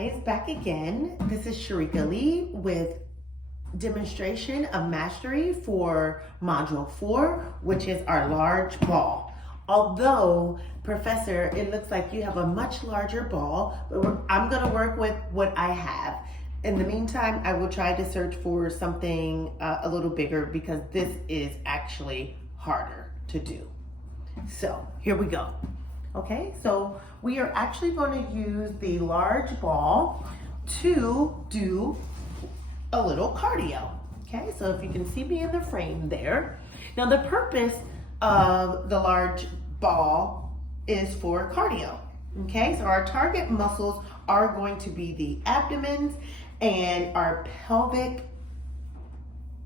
guys, back again. This is Sharika Lee with demonstration of mastery for module 4, which is our large ball. Although, Professor, it looks like you have a much larger ball, but I'm going to work with what I have. In the meantime, I will try to search for something a little bigger because this is actually harder to do. So here we go. Okay, so we are actually going to use the large ball to do a little cardio. Okay, so if you can see me in the frame there. Now the purpose of the large ball is for cardio. Okay, so our target muscles are going to be the abdomen and our pelvic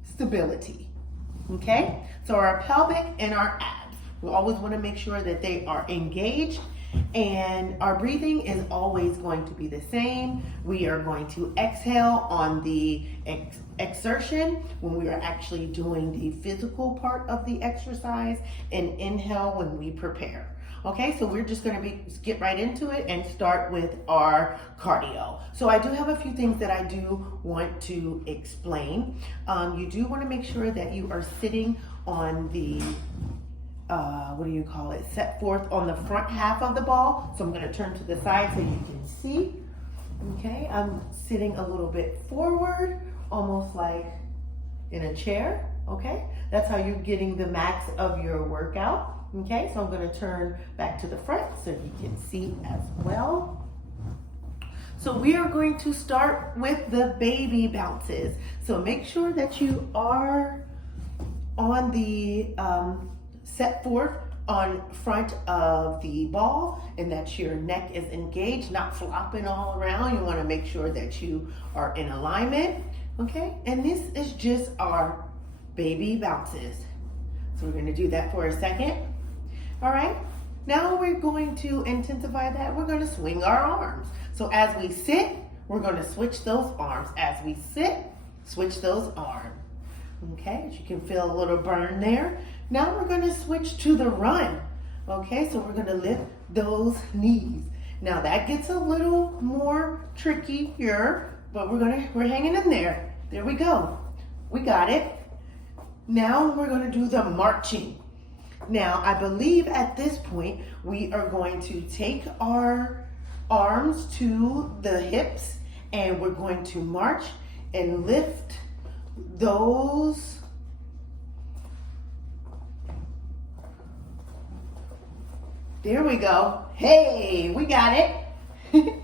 stability. Okay, so our pelvic and our abs. We always want to make sure that they are engaged, and our breathing is always going to be the same. We are going to exhale on the exertion when we are actually doing the physical part of the exercise, and inhale when we prepare. Okay, so we're just going to get right into it and start with our cardio. So I do have a few things that I do want to explain. You do want to make sure that you are sitting on the set forth on the front half of the ball. So I'm going to turn to the side so you can see. Okay, I'm sitting a little bit forward, almost like in a chair. Okay, that's how you're getting the max of your workout. Okay, so I'm going to turn back to the front so you can see as well. So we are going to start with the baby bounces. So make sure that you are on the set forth on front of the ball and that your neck is engaged, not flopping all around. You want to make sure that you are in alignment. Okay, and this is just our baby bounces. So we're going to do that for a second. All right, now we're going to intensify that. We're going to swing our arms. So as we sit, we're going to switch those arms. As we sit, switch those arms. Okay, as you can feel a little burn there. Now we're going to switch to the run. Okay, so we're going to lift those knees. Now that gets a little more tricky here, but we're hanging in there. There we go. We got it. Now we're going to do the marching. Now, I believe at this point, we are going to take our arms to the hips and we're going to march and lift those. There we go. Hey, we got it.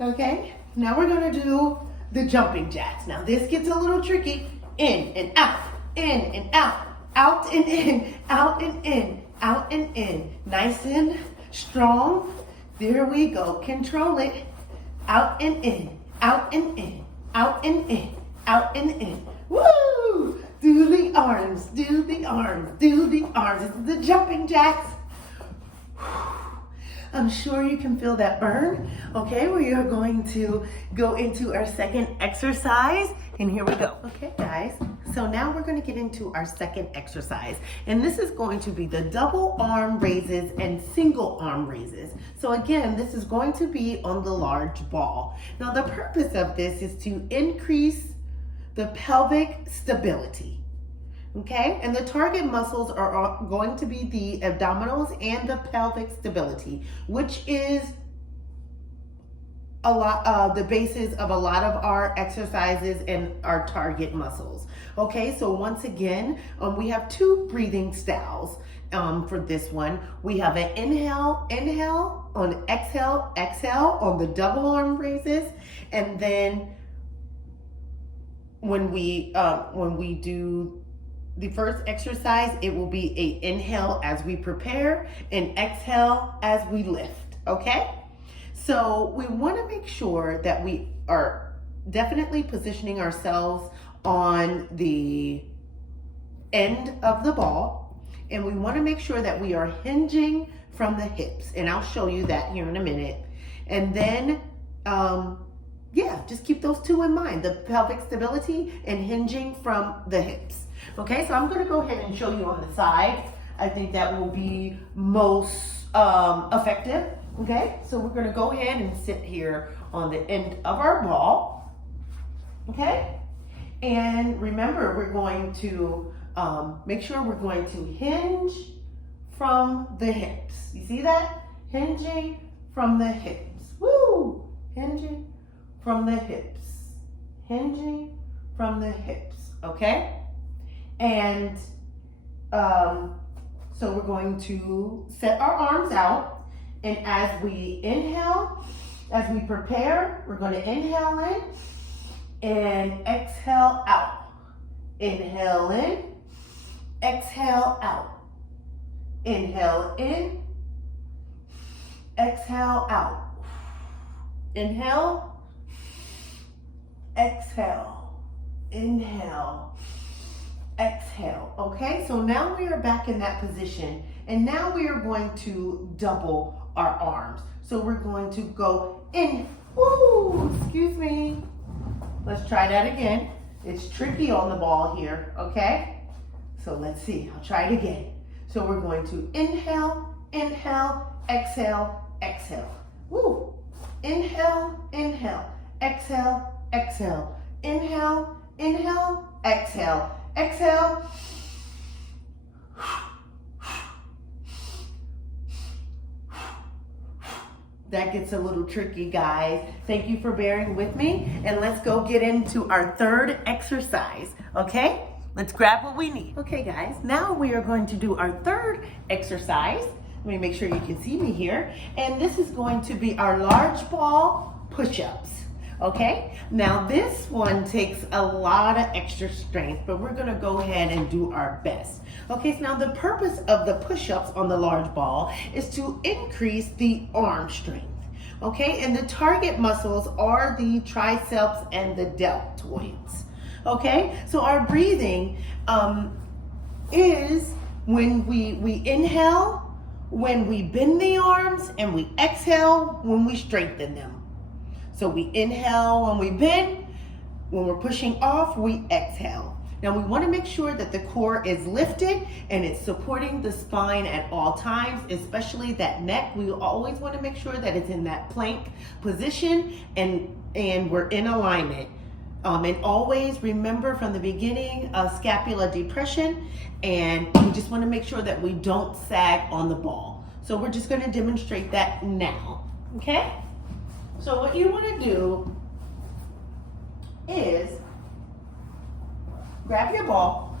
Okay, now we're going to do the jumping jacks. Now, this gets a little tricky. In and out, in and out. Out and in, out and in, out and in. Nice and strong. There we go. Control it. Out and in, out and in, out and in, out and in. Woo! Do the arms, do the arms, do the arms. This is the jumping jacks. I'm sure you can feel that burn. Okay, we are going to go into our second exercise. And here we go. Okay, guys. So now we're going to get into our second exercise. And this is going to be the double arm raises and single arm raises. So again, this is going to be on the large ball. Now the purpose of this is to increase the pelvic stability. Okay, and the target muscles are going to be the abdominals and the pelvic stability, which is a lot the basis of a lot of our exercises and our target muscles. Okay, so once again, we have two breathing styles for this one. We have an inhale, inhale, on exhale, exhale on the double arm raises, and then when we do the first exercise, it will be a inhale as we prepare and exhale as we lift, okay? So we want to make sure that we are definitely positioning ourselves on the end of the ball, and we want to make sure that we are hinging from the hips, and I'll show you that here in a minute. And then just keep those two in mind, the pelvic stability and hinging from the hips. Okay, so I'm going to go ahead and show you on the side. I think that will be most effective. Okay, so we're gonna go ahead and sit here on the end of our ball. Okay, and remember, we're going to make sure we're going to hinge from the hips. You see that? Hinging from the hips. Woo! Hinging from the hips. Hinging from the hips. Okay? And so we're going to set our arms out. And as we inhale, as we prepare, we're going to inhale in and exhale out. Inhale in, exhale out. Inhale in, exhale out. Inhale, exhale, inhale, exhale. Okay, so now we are back in that position, and now we are going to double our arms. So we're going to go in. Ooh, excuse me. Let's try that again. It's tricky on the ball here, okay? So let's see, I'll try it again. So we're going to inhale, inhale, exhale, exhale. Woo! Inhale, inhale, exhale, exhale. Inhale, inhale, exhale, exhale. That gets a little tricky, guys. Thank you for bearing with me. And let's go get into our third exercise, okay? Let's grab what we need. Okay, guys, now we are going to do our third exercise. Let me make sure you can see me here. And this is going to be our large ball push-ups, okay? Now, this one takes a lot of extra strength, but we're gonna go ahead and do our best. Okay, so now the purpose of the push-ups on the large ball is to increase the arm strength, okay? And the target muscles are the triceps and the deltoids, okay? So our breathing is when we inhale, when we bend the arms, and we exhale when we strengthen them. So we inhale when we bend, when we're pushing off, we exhale. Now we want to make sure that the core is lifted and it's supporting the spine at all times, especially that neck. We always want to make sure that it's in that plank position and we're in alignment. And always remember from the beginning, scapula depression, and we just want to make sure that we don't sag on the ball. So we're just going to demonstrate that now, okay? So what you want to do is grab your ball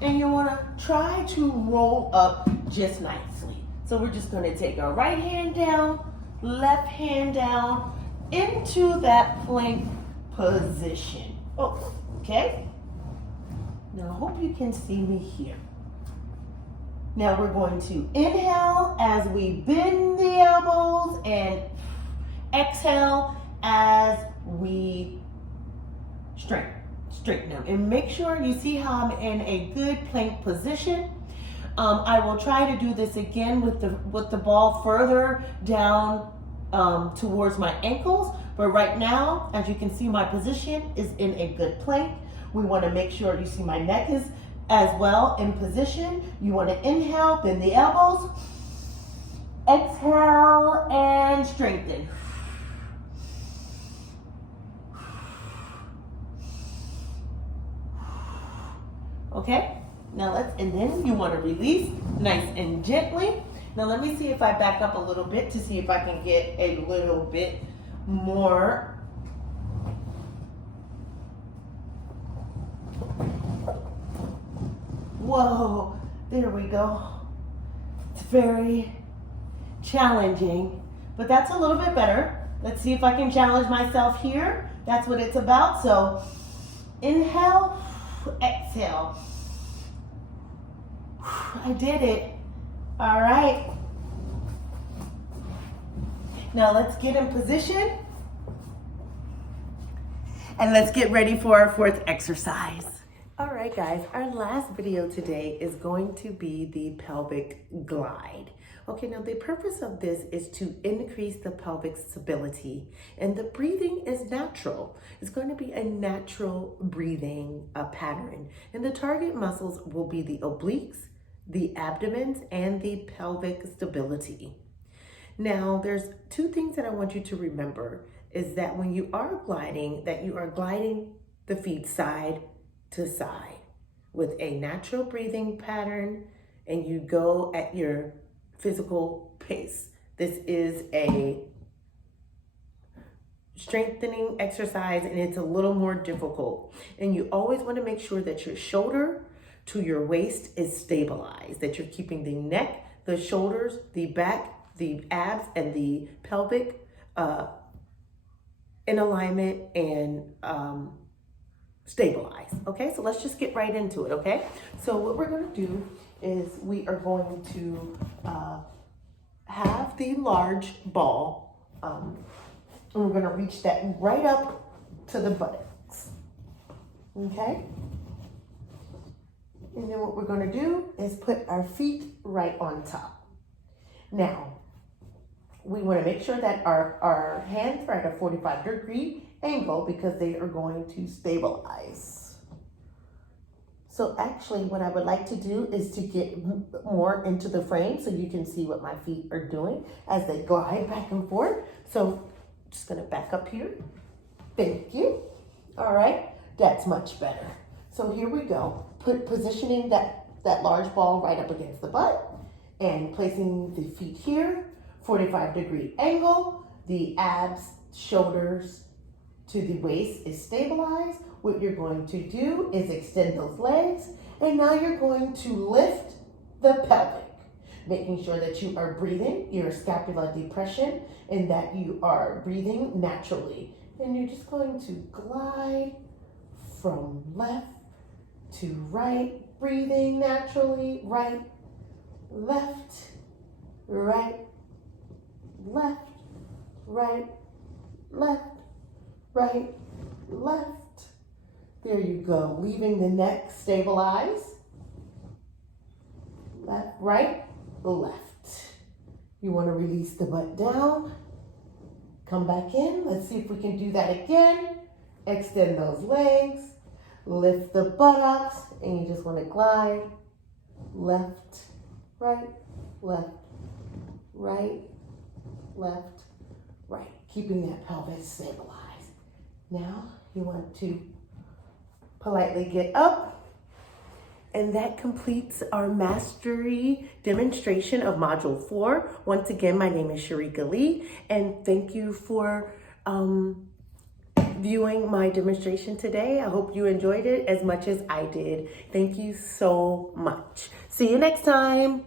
and you want to try to roll up just nicely. So we're just going to take our right hand down, left hand down into that plank position. Oh, okay. Now I hope you can see me here. Now we're going to inhale as we bend the elbows and exhale as we straighten them. And make sure you see how I'm in a good plank position. I will try to do this again with the ball further down towards my ankles. But right now, as you can see, my position is in a good plank. We want to make sure you see my neck is as well in position. You want to inhale, bend the elbows, exhale, and strengthen. Okay, now and then you want to release nice and gently. Now let me see if I back up a little bit to see if I can get a little bit more. Whoa, there we go. It's very challenging, but that's a little bit better. Let's see if I can challenge myself here. That's what it's about. So inhale, exhale. I did it. All right. Now let's get in position and let's get ready for our fourth exercise. All right, guys, our last video today is going to be the pelvic glide. Okay, now the purpose of this is to increase the pelvic stability, and the breathing is natural. It's going to be a natural breathing pattern, and the target muscles will be the obliques, the abdomen, and the pelvic stability. Now, there's two things that I want you to remember is that when you are gliding, that you are gliding the feet side to side with a natural breathing pattern, and you go at your physical pace. This is a strengthening exercise and it's a little more difficult. And you always want to make sure that your shoulder to your waist is stabilized, that you're keeping the neck, the shoulders, the back, the abs, and the pelvic in alignment and stabilized. Okay, so let's just get right into it, okay? So what we're going to do is we are going to have the large ball, and we're going to reach that right up to the buttocks, okay? And then what we're going to do is put our feet right on top. Now, we want to make sure that our hands are at a 45-degree angle because they are going to stabilize. So actually what I would like to do is to get more into the frame so you can see what my feet are doing as they glide back and forth. So I'm just going to back up here. Thank you. All right, that's much better. So here we go. Positioning that large ball right up against the butt and placing the feet here, 45-degree angle. The abs, shoulders to the waist is stabilized. What you're going to do is extend those legs, and now you're going to lift the pelvic, making sure that you are breathing your scapula depression and that you are breathing naturally. And you're just going to glide from left to right, breathing naturally, right, left, right, left, right, left, right, left. There you go, leaving the neck stabilized. Left, right, left. You want to release the butt down. Come back in. Let's see if we can do that again. Extend those legs. Lift the buttocks, and you just want to glide. Left, right, left, right, left, right. Keeping that pelvis stabilized. Now you want to politely get up, and that completes our mastery demonstration of Module 4. Once again, my name is Sharika Lee, and thank you for viewing my demonstration today. I hope you enjoyed it as much as I did. Thank you so much. See you next time.